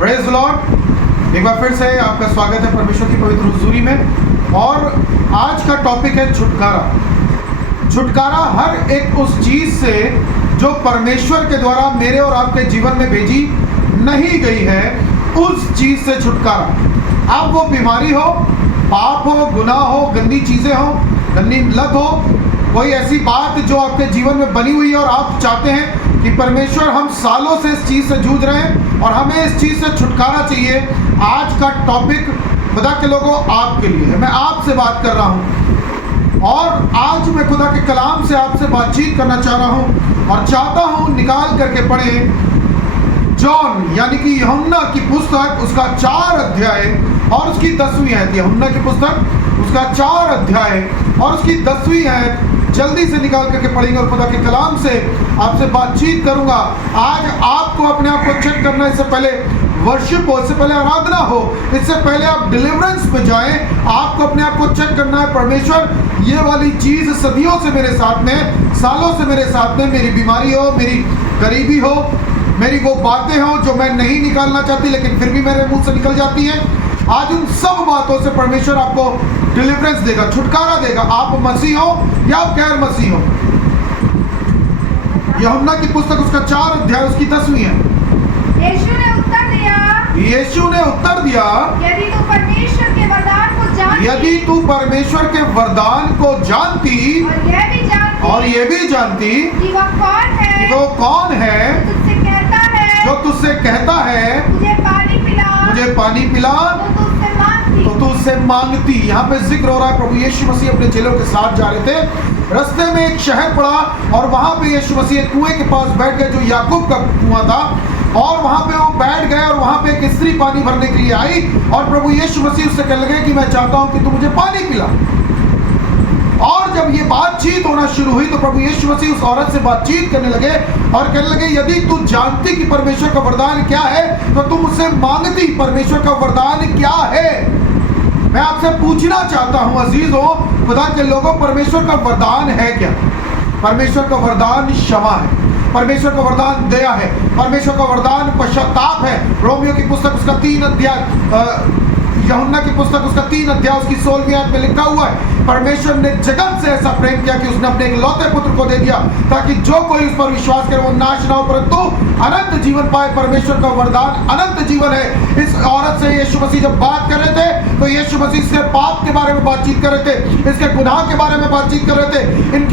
Praise the Lord. एक बार फिर से आपका स्वागत है परमेश्वर की पवित्र हुजूरी में। और आज का टॉपिक है छुटकारा। छुटकारा हर एक उस चीज से जो परमेश्वर के द्वारा मेरे और आपके जीवन में भेजी नहीं गई है, उस चीज से छुटकारा। अब वो बीमारी हो, पाप हो, गुनाह हो, गंदी चीजें हो, गंदी लत हो, कोई ऐसी बात जो आपके जीवन में बनी हुई है और आप चाहते हैं कि परमेश्वर हम सालों से इस चीज से जूझ रहे हैं और हमें इस चीज से छुटकारा चाहिए। आज का टॉपिक खुदा के लोगों आपके लिए है। मैं आपसे बात कर रहा हूं और आज मैं खुदा के कलाम से आपसे बातचीत करना चाह रहा हूं और चाहता हूं निकाल करके पढ़ें जॉन यानी कि यूहन्ना की पुस्तक, उसका 4 अध्याय और उसकी 10वीं आयत। यूहन्ना की पुस्तक, उसका 4 अध्याय और उसकी 10वीं आयत जल्दी से निकाल करके पढ़ेंगे और खुदा के कलाम से आपसे बातचीत करूंगा। आज आपको अपने आप को चेक करना, इससे पहले वर्शिप हो, इससे पहले आराधना हो, इससे पहले आप डिलीवरेंस में जाएं, आपको अपने आप को चेक करना है। परमेश्वर ये वाली चीज सदियों से मेरे साथ में, सालों से मेरे साथ में, मेरी बीमारी हो, मेरी गरीबी हो, मेरी वो बातें हो जो मैं नहीं निकालना चाहती लेकिन फिर भी मेरे मुंह से निकल जाती हैं, आज उन सब बातों से परमेश्वर आपको डिलीवरेंस देगा, छुटकारा देगा। आप मसीह हो या गैर मसीह हो। यूहन्ना की पुस्तक, उसका 4 अध्याय, उसकी 10वीं है। यीशु ने उत्तर दिया, यदि तू परमेश्वर के वरदान को जानती, यदि तू परमेश्वर के वरदान को जानती और ये भी जानती कि वह कौन है, कि वो कौन है जो तुझसे कहता है मुझे पानी पिला, तो तू उससे मांगती। यहाँ पे जिक्र हो रहा है, प्रभु यीशु मसीह अपने चेलों के साथ जा रहे थे, रास्ते में एक शहर पड़ा और वहां पे यीशु मसीह एक कुएं के पास बैठ गए जो याकूब का कुआं था, और वहां पे वो बैठ गए और वहां पे एक स्त्री पानी भरने के लिए आई और प्रभु यीशु मसीह उससे कहने लगे कि मैं चाहता हूं कि तू मुझे पानी पिला। और जब ये बातचीत होना शुरू हुई तो प्रभु यीशु मसीह उस औरत से बातचीत करने लगे और कहने लगे, यदि तू जानती कि परमेश्वर का वरदान क्या है तो तुम उससे मांगती। परमेश्वर का वरदान क्या है? मैं आपसे पूछना चाहता हूं अजीजों, खुदा के लोगों, परमेश्वर का वरदान है क्या? परमेश्वर का वरदान क्षमा है, परमेश्वर का वरदान दया है, परमेश्वर का वरदान पश्चाताप है। रोमियो की पुस्तक, उसका 3 अध्याय, यूहन्ना की पुस्तक, उसका 3 अध्याय, उसकी 16वीं आयत में लिखा हुआ है, परमेश्वर ने जगत से ऐसा प्रेम किया कि उसने अपने इकलौते पुत्र को दे दिया ताकि जो कोई उस पर विश्वास करे वो नाश ना हो परंतु अनंत जीवन पाए। परमेश्वर का वरदान अनंत जीवन है। इस औरत से यीशु मसीह जब बात कर रहे थे तो यीशु मसीह इसके पाप के बारे में बातचीत कर रहे थे, इसके गुनाह के बारे में बातचीत कर रहे थे,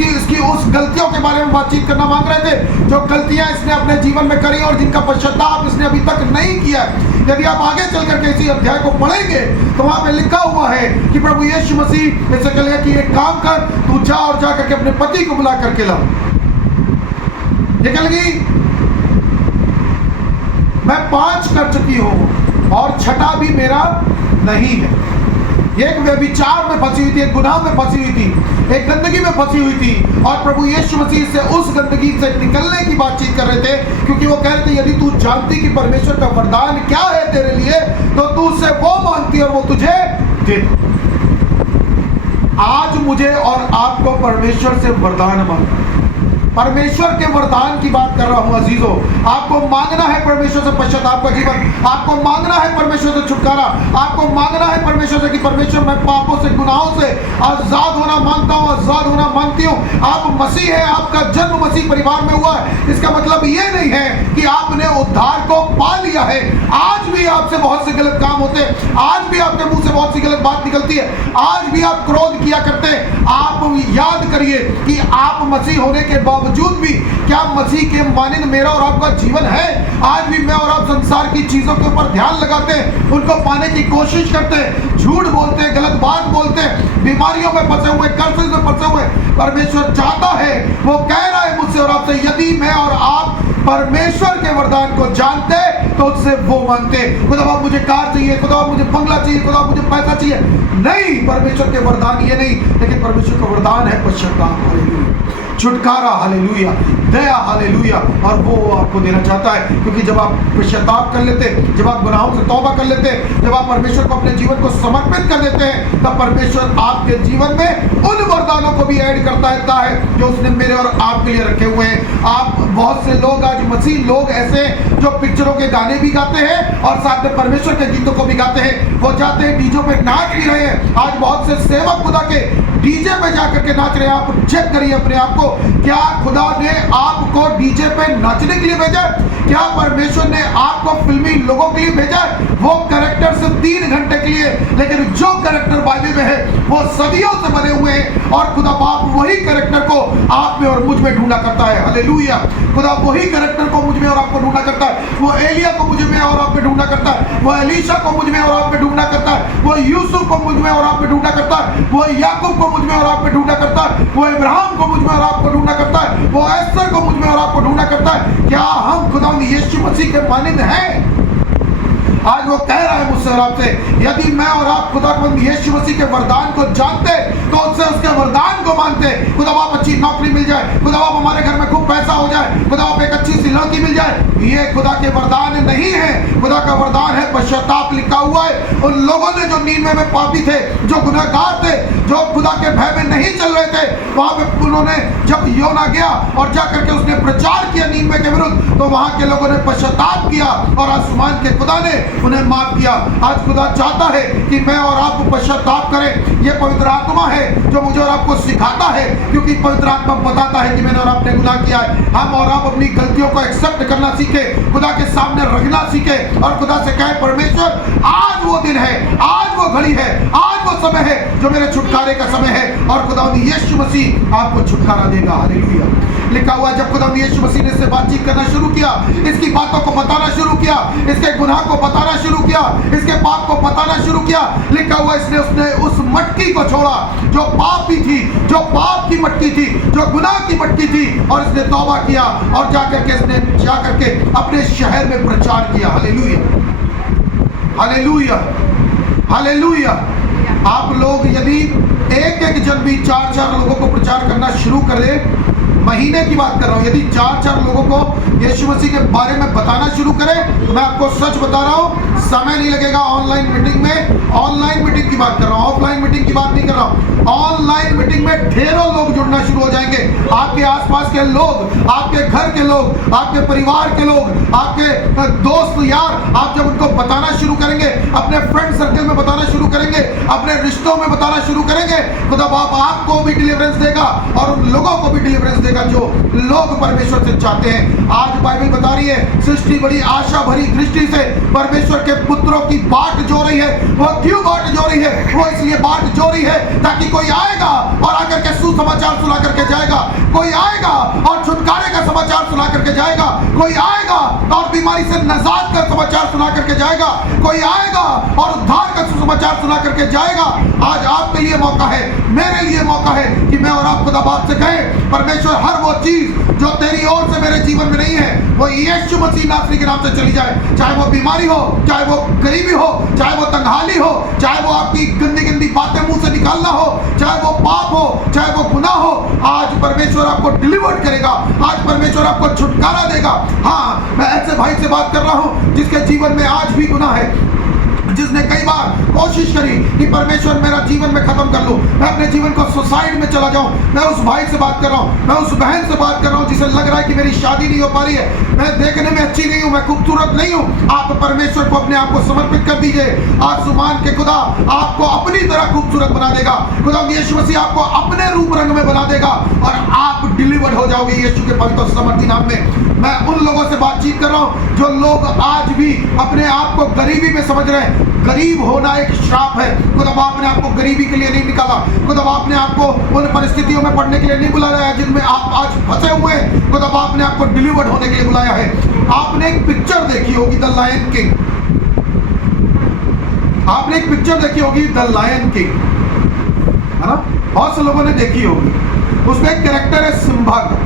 इसकी उस गलतियों के बारे में बातचीत करना मांग रहे थे जो गलतियां इसने अपने जीवन में करी और जिनका पश्चाताप इसने अभी तक नहीं किया। यदि आप आगे चल करके इसी अध्याय को पढ़ेंगे तो वहां पे लिखा हुआ है कि प्रभु यीशु मसीह इससे कहेगा कि एक काम कर, तू जा और जा करके अपने पति को बुला करके ला। ये कह लगी, मैं 5 कर चुकी हूं और 6ठा भी मेरा नहीं है। एक व्यभिचार में फंसी हुई थी, एक गुनाह में फंसी हुई थी, एक गंदगी में फंसी हुई थी और प्रभु यीशु मसीह से उस गंदगी से निकलने की बातचीत कर रहे थे क्योंकि वो कह रहे थे, यदि तू जानती कि परमेश्वर का वरदान क्या है तेरे लिए तो तू उससे वो मांगती और वो तुझे दे। आज मुझे और आपको परमेश्वर से वरदान मांगना, परमेश्वर के वरदान की बात कर रहा हूं अजीजों। आपको मांगना है परमेश्वर से पश्चाताप का जीवन, आपको मांगना है परमेश्वर से छुटकारा, आपको मांगना है परमेश्वर से कि परमेश्वर मैं पापों से, गुनाहों से आजाद होना मांगता हूं, आजाद होना मांगती हूं। आप मसीह है, आपका जन्म मसीह परिवार में हुआ है, इसका मतलब ये नहीं है कि आपने उद्धार को पा लिया है। आज भी आपसे बहुत से गलत काम होते हैं, आज भी आपके मुंह से बहुत सी गलत बात निकलती है, आज भी आप क्रोध किया करते हैं। आप याद करिए कि आप मसीह होने के बावजूद भी क्या मसीह के मानिंद मेरा और आपका जीवन है? आज भी मैं और आप संसार की चीजों के ऊपर ध्यान लगाते हैं, उनको पाने की कोशिश करते हैं, झूठ बोलते हैं, गलत बात बोलते हैं, बीमारियों में फंसे हुए, कर्ज में फंसे हुए। परमेश्वर चाहता है, वो कह रहा है मुझसे और आपसे, यदि मैं और आप परमेश्वर के वरदान को जानते तो उससे वो मांगते, खुदा मुझे कार चाहिए, खुदा मुझे बंगला चाहिए, खुदा मुझे पैसा चाहिए। नहीं, परमेश्वर के वरदान ये नहीं, लेकिन परमेश्वर का वरदान है पश्चाताप। छुटकारा, हालेलुया, दया, हालेलुया, और वो आपको देना चाहता है। क्योंकि जब आप पश्चाताप कर लेते, जब आप गुनाहों से तौबा कर लेते, जब आप परमेश्वर को अपने जीवन को समर्पित कर देते हैं, तब परमेश्वर आपके जीवन में उन वरदानों को भी ऐड करता है जो उसने मेरे और आपके लिए रखे हुए हैं। आप बहुत से लोग आज मसीह लोग ऐसे जो पिक्चरों के गाने भी गाते हैं और साथ में परमेश्वर के गीतों को भी गाते हैं। वो जाते हैं डीजे पे नाच भी रहे हैं। आज बहुत से सेवक खुदा के डीजे पे जाकर के नाच रहे हैं। आप चेक करिए अपने आप को, क्या खुदा ने आपको डीजे पे नाचने के लिए भेजा? क्या परमेश्वर ने आपको फिल्मी लोगों के लिए भेजा? वो कैरेक्टर सिर्फ 3 घंटे के लिए, लेकिन जो कैरेक्टर बाइबल में है वो सदियों से बने हुए हैं। और खुदा बाप वही कैरेक्टर को आप में और मुझ में ढूंढा करता है, हालेलुया। खुदा वही कैरेक्टर को मुझ में और आपको ढूंढा करता है। वो एलिया को मुझ में और आप में ढूंढा करता है। वो एलीशा को मुझ में और आप में ढूंढा करता है। वो यूसुफ को मुझ में और आप में ढूंढा करता है। वो याकूब को मुझ में और आप में ढूंढा करता है। वो इब्राहिम को मुझ में और आपको ढूंढा करता है। वो एस्तर को मुझ में और आपको ढूंढा करता है। क्या हम खुदावंद यीशु मसीह के मानिंद हैं? आज वो कह रहा है मुझसे और आपसे, यदि मैं और आप खुदावंद यीशु मसीह के वरदान को जानते तो उससे उसके वरदान को मानते। खुदा बाप अच्छी नौकरी मिल जाए, खुदा बाप हमारे घर में खूब पैसा हो जाए, खुदा बाप एक अच्छी सी लड़की मिल जाए, ये खुदा के वरदान नहीं है। खुदा का वरदान है पश्चाताप। लिखा हुआ है उन लोगों ने जो नीनवे में पापी थे, जो गुनहगार थे, जो खुदा के भय में नहीं चल रहे थे, वहां पे उन्होंने जब योना गया और जाकर के उसने प्रचार किया नीनवे के विरुद्ध, तो वहां के लोगों ने पश्चाताप किया और आसमान के खुदा ने उन्हें माफ किया। आज खुदा चाहता है कि मैं और आप पश्चाताप करें। ये पवित्र आत्मा है जो मुझे और आपको सिखाता है, क्योंकि पवित्र आत्मा बताता है कि मैंने और आपने गुनाह किया है। हम और आप अपनी गलतियों को एक्सेप्ट करना सीखे, खुदा के सामने रखना सीखे और खुदा से कहे, परमेश्वर आज वो दिन है, आज वो घड़ी है, आज वो समय है जो मेरे छुटकारे का समय है। और खुदावंद यीशु मसीह आपको छुटकारा देगा, हालेलुया। लिखा हुआ जब खुदावंद यीशु मसीह ने इससे बातचीत करना शुरू किया, इसकी बातों को बताना शुरू किया, इसके गुनाह को बताना शुरू किया, इसके पाप को बताना शुरू किया, लिखा हुआ उसने उस मटकी को छोड़ा जो पाप की थी, जो पाप की मटकी थी, जो गुनाह की मटकी थी, और इसने तौबा किया और जाकर के अपने शहर में प्रचार किया, हालेलुया, हालेलुया, हालेलुया। आप लोग यदि एक जन भी 4 लोगों को प्रचार करना शुरू करें, महीने की बात कर रहा हूं, यदि 4 लोगों को यीशु मसीह के बारे में बताना शुरू करें, तो मैं आपको सच बता रहा हूं, समय नहीं लगेगा। ऑनलाइन मीटिंग में, ऑनलाइन मीटिंग की बात कर रहा हूं, ऑफलाइन मीटिंग की बात नहीं कर रहा हूं। ऑनलाइन मीटिंग में ढेरों लोग जुड़ना शुरू हो जाएंगे। आपके आसपास के लोग, आपके घर के लोग, आपके परिवार के लोग, आपके दोस्त यार, आप जब उनको बताना शुरू करेंगे, अपने फ्रेंड सर्कल में बताना शुरू करेंगे, अपने रिश्तों में बताना शुरू करेंगे, खुदा बाप आपको भी डिलीवरेंस देगा और उन लोगों को भी डिलीवरेंस देगा जो लोग परमेश्वर से चाहते हैं। आज बाइबल बता रही है, सृष्टि बड़ी आशा भरी दृष्टि से परमेश्वर के पुत्रों की बाट जो रही है। वो क्यों बाट जो रही है? वो इसलिए बाट जो रही है ताकि कोई आएगा और आकर के सुसमाचार सुना करके जाएगा, कोई आएगा और छुटकारे का समाचार सुना करके जाएगा, कोई आएगा और बीमारी से निजात का समाचार सुना करके जाएगा, कोई आएगा और उद्धार का सुसमाचार सुना करके जाएगा। आज आपके लिए मौका है, मेरे लिए मौका है कि मैं और आप खुदा बाप से कहें, परमेश्वर हर वो चीज जो तेरी ओर से मेरे जीवन में नहीं है, वो यीशु मसीह नासरी के नाम से चली जाए। चाहे वो बीमारी हो, चाहे वो गरीबी हो, चाहे वो तंगहाली हो, चाहे वो आपकी गंदी गंदी बातें मुंह से निकालना हो, चाहे वो पाप हो, चाहे वो गुनाह हो, आज परमेश्वर आपको डिलीवर करेगा, आज परमेश्वर आपको छुटकारा देगा। हाँ, मैं ऐसे भाई से बात कर रहा हूँ जिसके जीवन में आज भी गुनाह है, जिसने कई बार कोशिश करी कि परमेश्वर मेरा जीवन में खत्म कर लो, मैं अपने जीवन को सुसाइड में चला जाऊं। मैं उस भाई से बात कर रहा हूं, मैं उस बहन से बात कर रहा हूं जिसे लग रहा है कि मेरी शादी नहीं हो पा रही है, मैं देखने में अच्छी नहीं हूं, मैं खूबसूरत नहीं हूं। आप परमेश्वर को अपने आप को समर्पित कर दीजिए, आसमान के खुदा आपको अपनी तरह खूबसूरत बना देगा। खुदा यीशु मसीह आपको अपने रूप रंग में बना देगा और आप डिलीवर्ड हो जाओगे यीशु के पवित्र समर्थी नाम में। मैं उन लोगों से बातचीत कर रहा हूं जो लोग आज भी अपने आप को गरीबी में समझ रहे हैं। गरीब होना एक श्राप है। खुदा बाप ने आपको गरीबी के लिए नहीं निकाला, खुदा बाप ने आपको उन परिस्थितियों में पड़ने के लिए नहीं बुलाया है जिनमें आप आज फंसे हुए हैं। खुदा बाप ने आपको डिलीवर्ड होने के लिए बुलाया है। आपने एक पिक्चर देखी होगी, द लायन किंग। आपने एक पिक्चर देखी होगी, द लायन किंग, है ना? बहुत से लोगों ने देखी होगी। उसमें एक कैरेक्टर है सिम्बा का,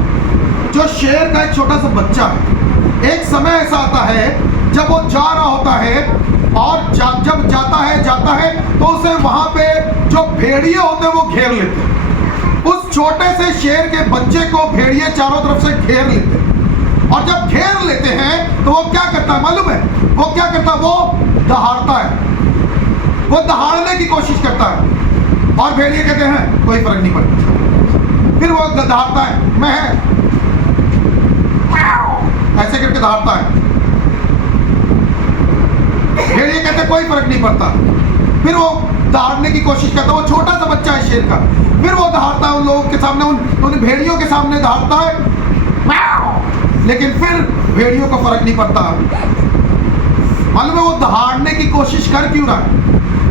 जो शेर का एक छोटा सा बच्चा है। एक समय ऐसा आता है जब वो जा रहा होता है और जब जाता है तो उसे वहां पे जो भेड़िए होते हैं वो घेर लेते हैं। उस छोटे से शेर के बच्चे को भेड़िए चारों तरफ से घेर लेते हैं। और जब घेर लेते हैं तो वो क्या करता है मालूम है? वो क्या करता है? वो दहाड़ता है, वो दहाड़ने की कोशिश करता है। और भेड़िए कहते हैं कोई फर्क नहीं पड़ता। फिर वो दहाड़ता है, मैं ऐसे करके दहाड़ता है। भेड़िए कहते कोई फर्क नहीं पड़ता। फिर वो दहाड़ने की कोशिश करता है। वो छोटा सा बच्चा है शेर का। फिर वो दहाड़ता है उन लोगों के सामने, उन भेड़ियों के सामने दहाड़ता है, लेकिन फिर भेड़ियों को फर्क नहीं पड़ता। मालूम है वो दहाड़ने की कोशिश कर क्यों रहा है?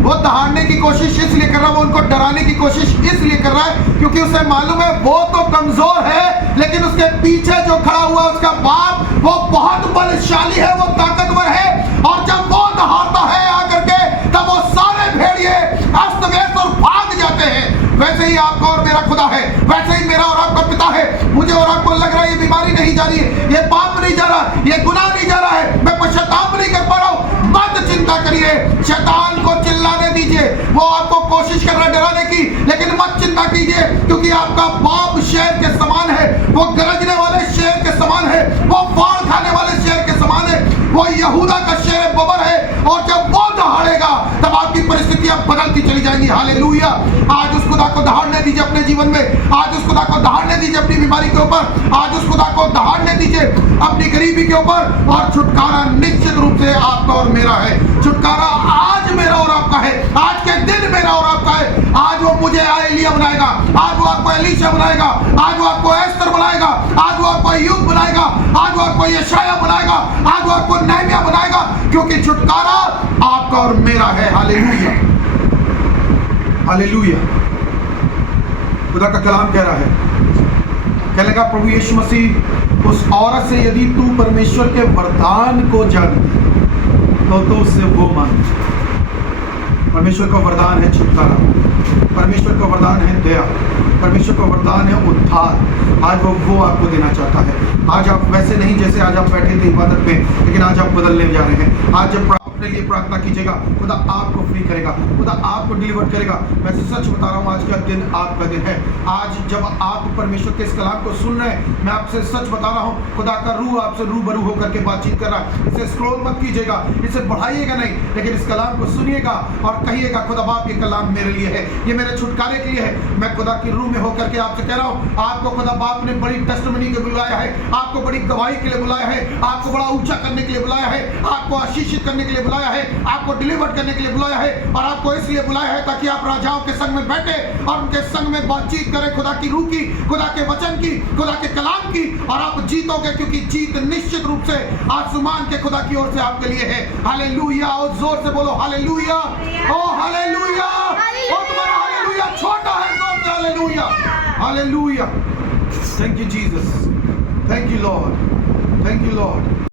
वो दहाड़ने की कोशिश इसलिए कर रहा है, वो उनको डराने की कोशिश इसलिए कर रहा है क्योंकि उसे मालूम है वो तो कमजोर है, लेकिन उसके पीछे जो खड़ा हुआ है उसका बाप वो बहुत बलशाली है, वो ताकतवर है। और जब वो दहाड़ता है आकर के, तब वो सारे भेड़िए अस्त व्यस्त और भाग जाते हैं। वैसे ही आपका और मेरा खुदा है, वैसे ही मेरा और आपका पिता है। मुझे और आपको लग रहा है ये बीमारी नहीं जा रही है, ये पाप नहीं जा रहा, ये गुनाह नहीं जा रहा है, मैं पश्चाताप नहीं कर पा रहा हूं। मत चिंता करिए, शैतान को चिल्लाने दीजिए। वो आपको कोशिश कर रहा है डराने की, लेकिन मत चिंता कीजिए क्योंकि आपका बाप शेर के समान है। वो गरजने वाले शेर के समान है, वो फाड़ खाने वाले शेर के समान है। वो यहूदा का शेर बबर है। और जब वो दहाड़ेगा तब आपकी परिस्थितियां बदलती चली जाएंगी। हालेलुया। आज उस खुदा को दहाड़ने दीजिए अपने जीवन में। आज उस खुदा को दहाड़ने दीजिए अपनी बीमारी के ऊपर। आज उस खुदा को दहाड़ने दीजिए अपनी गरीबी के ऊपर। और छुटकारा निश्चित रूप से आपका और मेरा है। छुटकारा आज मेरा और आपका है। आज के दिन मेरा और आपका है। आज वो मुझे एलिया बनाएगा, आज वो आपको एलीशा बनाएगा, आज वो आपको एस्तर बनाएगा, आज वो आपको अय्यूब बनाएगा, आज वो आपको यशाया बनाएगा, आज वो आपको नहम्याह बनाएगा, क्योंकि छुटकारा आपका और मेरा है। Hallelujah, hallelujah. खुदा का कलाम कह रहा है, कहने लगा प्रभु यीशु मसीह उस औरत से यदि तू परमेश्वर के वरदान को जानती तो उससे वो मांग। परमेश्वर का वरदान है छुटकारा, परमेश्वर का वरदान है दया, परमेश्वर का वरदान है उद्धार। आज वो आपको देना चाहता है। आज आप वैसे नहीं जैसे आज आप बैठे थे इबादत में, लेकिन आज आप बदलने जा रहे हैं। आज जब अपने लिए प्रार्थना कीजिएगा, खुदा आपको फ्री करेगा, खुदा आपको डिलीवर करेगा। मैं सच बता रहा हूँ, आज का दिन आपका दिन है। आज जब आप परमेश्वर के इस कलाम को सुन रहे हैं, मैं आपसे सच बता रहा हूँ, खुदा का रूह आपसे रूबरू होकर के बातचीत कर रहा है। इसे स्क्रॉल मत कीजिएगा, इसे बढ़ाइएगा नहीं, लेकिन इस कलाम को सुनिएगा और कहिएगा खुदा बाप ये कलाम मेरे लिए है, ये मेरे छुटकारे के लिए है। मैं खुदा की रूह में होकर के आपसे कह रहा हूँ, आपको खुदा बाप ने बड़ी टेस्टिमनी के बुलाया है, आपको बड़ी गवाही के लिए बुलाया है, आपको बड़ा ऊंचा करने के लिए बुलाया है, आपको आशीषित करने के लिए बुलाया है, आपको डिलीवर करने के लिए बुलाया है। और आपको इसलिए बुलाया है ताकि आप राजाओं के संग में बैठे और उनके संग में बातचीत करें, खुदा की रूह की, खुदा के वचन की, खुदा के कलाम की, और आप जीतोगे, क्योंकि जीत निश्चित रूप से आसमान के खुदा की ओर से आपके लिए है। हालेलुया। और जोर से बोलो हालेलुया। ओ हालेलुया। ओ तुम्हारा हालेलुया छोटा है, जोर से hallelujah. Hallelujah. Thank you Jesus, thank you Lord, thank you Lord.